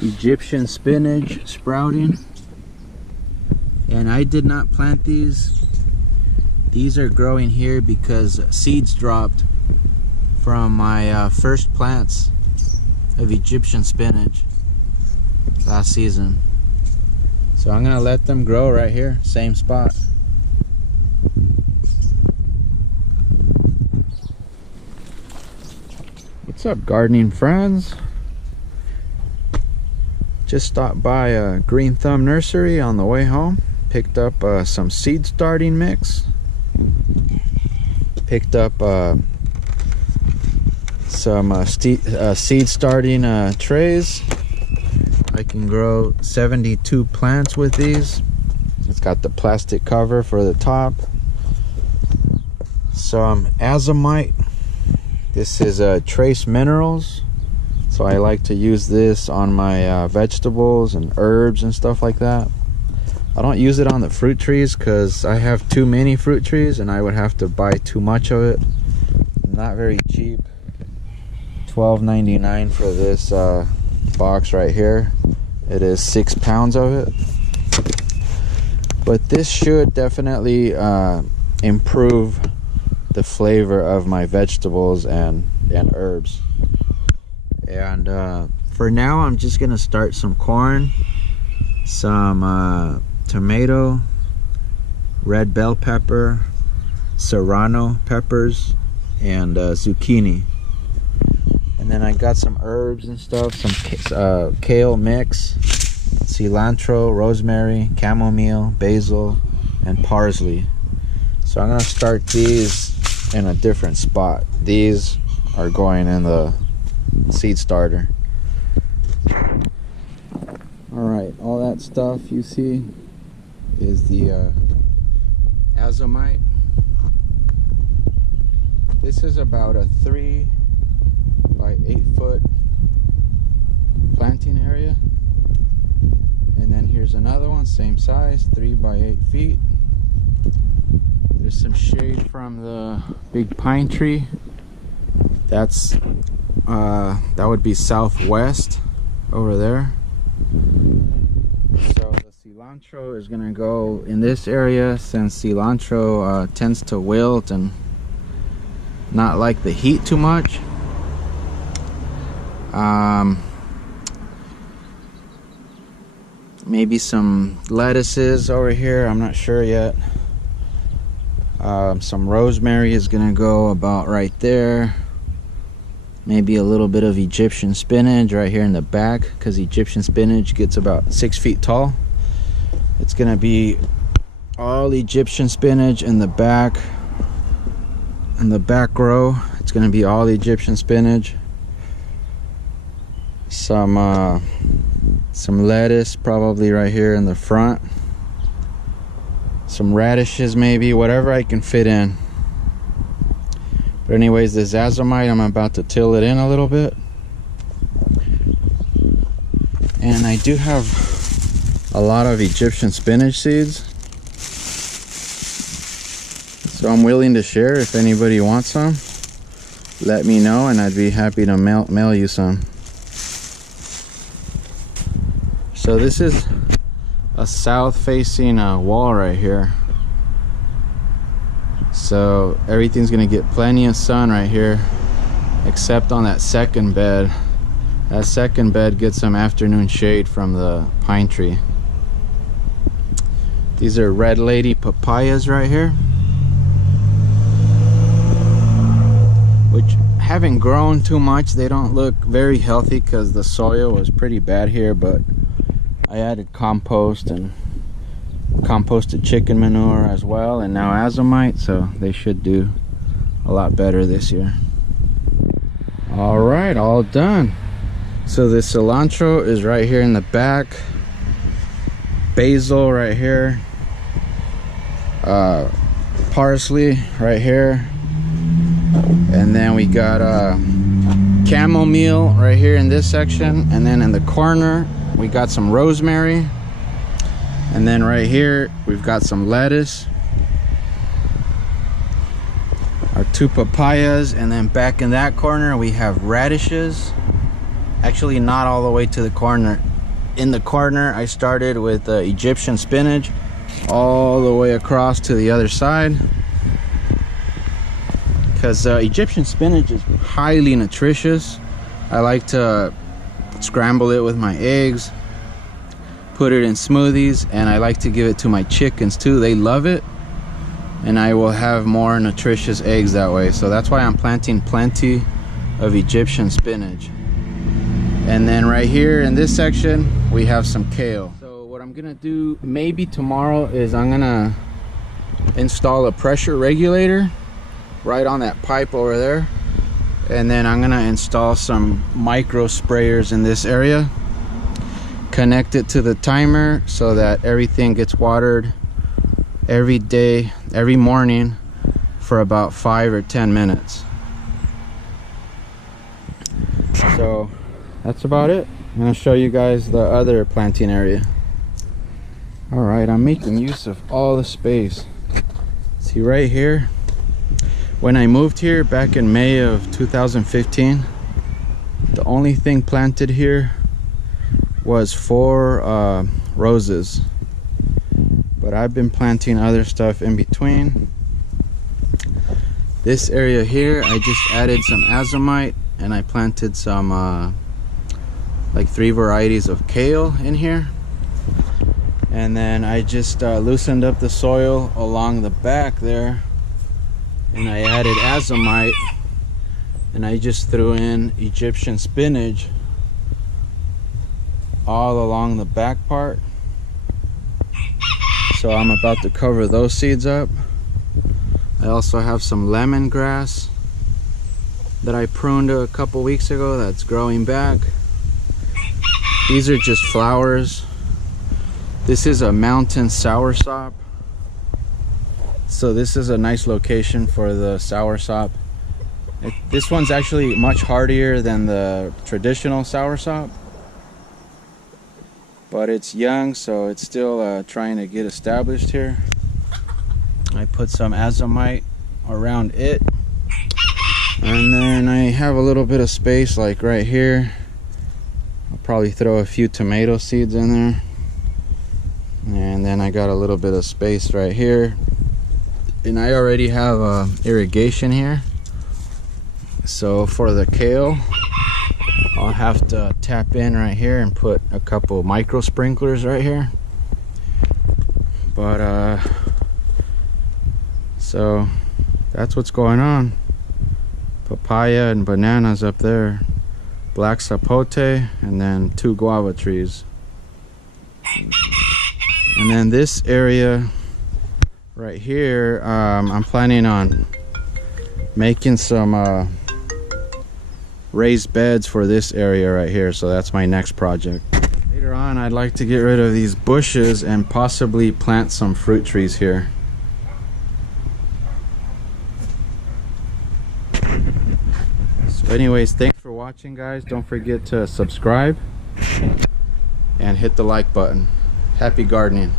Egyptian spinach sprouting. And I did not plant these. These are growing here because seeds dropped from my first plants of Egyptian spinach last season. So I'm gonna let them grow right here, same spot. What's up, gardening friends? Just stopped by a Green Thumb Nursery on the way home. Picked up some seed starting mix. Picked up some seed starting trays. I can grow 72 plants with these. It's got the plastic cover for the top. Some Azomite. This is trace minerals. So I like to use this on my vegetables and herbs and stuff like that. I don't use it on the fruit trees because I have too many fruit trees and I would have to buy too much of it. Not very cheap. $12.99 for this box right here. It is 6 pounds of it. But this should definitely improve the flavor of my vegetables and herbs. And for now I'm just gonna start some corn, some tomato, red bell pepper, serrano peppers, and zucchini. And then I got some herbs and stuff, some kale mix, cilantro, rosemary, chamomile, basil, and parsley. So I'm gonna start these in a different spot. These are going in the seed starter. Alright, all that stuff you see is the Azomite. This is about a 3 by 8 foot planting area. And then here's another one, same size, 3 by 8 feet. There's some shade from the big pine tree. That's that would be southwest over there. So the cilantro is gonna go in this area, since cilantro tends to wilt and not like the heat too much. Maybe some lettuces over here, I'm not sure yet. Some rosemary is gonna go about right there. Maybe a little bit of Egyptian spinach right here in the back, because Egyptian spinach gets about 6 feet tall. It's gonna be all Egyptian spinach in the back row. It's gonna be all Egyptian spinach. Some lettuce probably right here in the front. Some radishes maybe, whatever I can fit in. But anyways, this Azomite, I'm about to till it in a little bit. And I do have a lot of Egyptian spinach seeds. So I'm willing to share. If anybody wants some, let me know and I'd be happy to mail you some. So this is a south facing wall right here. So everything's gonna get plenty of sun right here, except on that second bed. That second bed gets some afternoon shade from the pine tree. These are red lady papayas right here, which haven't grown too much. They don't look very healthy because the soil was pretty bad here, but I added compost and composted chicken manure as well, and now Azomite, so they should do a lot better this year. All right, all done. So the cilantro is right here in the back, basil right here, parsley right here, and then we got chamomile right here in this section, and then in the corner we got some rosemary. And then right here, we've got some lettuce, our 2 papayas, and then back in that corner, we have radishes. Actually, not all the way to the corner. In the corner, I started with Egyptian spinach all the way across to the other side, because Egyptian spinach is highly nutritious. I like to scramble it with my eggs, put it in smoothies, and I like to give it to my chickens too. They love it, and I will have more nutritious eggs that way. So that's why I'm planting plenty of Egyptian spinach. And then right here in this section we have some kale. So what I'm gonna do maybe tomorrow is I'm gonna install a pressure regulator right on that pipe over there, and then I'm gonna install some micro sprayers in this area, connect it to the timer so that everything gets watered every day, every morning, for about 5 or 10 minutes. So that's about it. I'm gonna show you guys the other planting area. All right, I'm making use of all the space. See right here, when I moved here back in May of 2015, the only thing planted here was 4 roses, but I've been planting other stuff in between. This area here, I just added some Azomite, and I planted some like 3 varieties of kale in here. And then I just loosened up the soil along the back there, and I added Azomite, and I just threw in Egyptian spinach all along the back part. So I'm about to cover those seeds up. I also have some lemongrass that I pruned a couple weeks ago that's growing back. These are just flowers. This is a mountain soursop. So this is a nice location for the soursop. This one's actually much hardier than the traditional soursop, but it's young, so it's still trying to get established here. I put some Azomite around it, and then I have a little bit of space like right here. I'll probably throw a few tomato seeds in there, and then I got a little bit of space right here, and I already have irrigation here. So for the kale, I'll have to tap in right here and put a couple micro sprinklers right here. But so that's what's going on. Papaya and bananas up there, black sapote, and then 2 guava trees. And then this area right here, I'm planning on making some raised beds for this area right here. So that's my next project. Later on, I'd like to get rid of these bushes and possibly plant some fruit trees here. So anyways, thanks for watching, guys. Don't forget to subscribe and hit the like button. Happy gardening.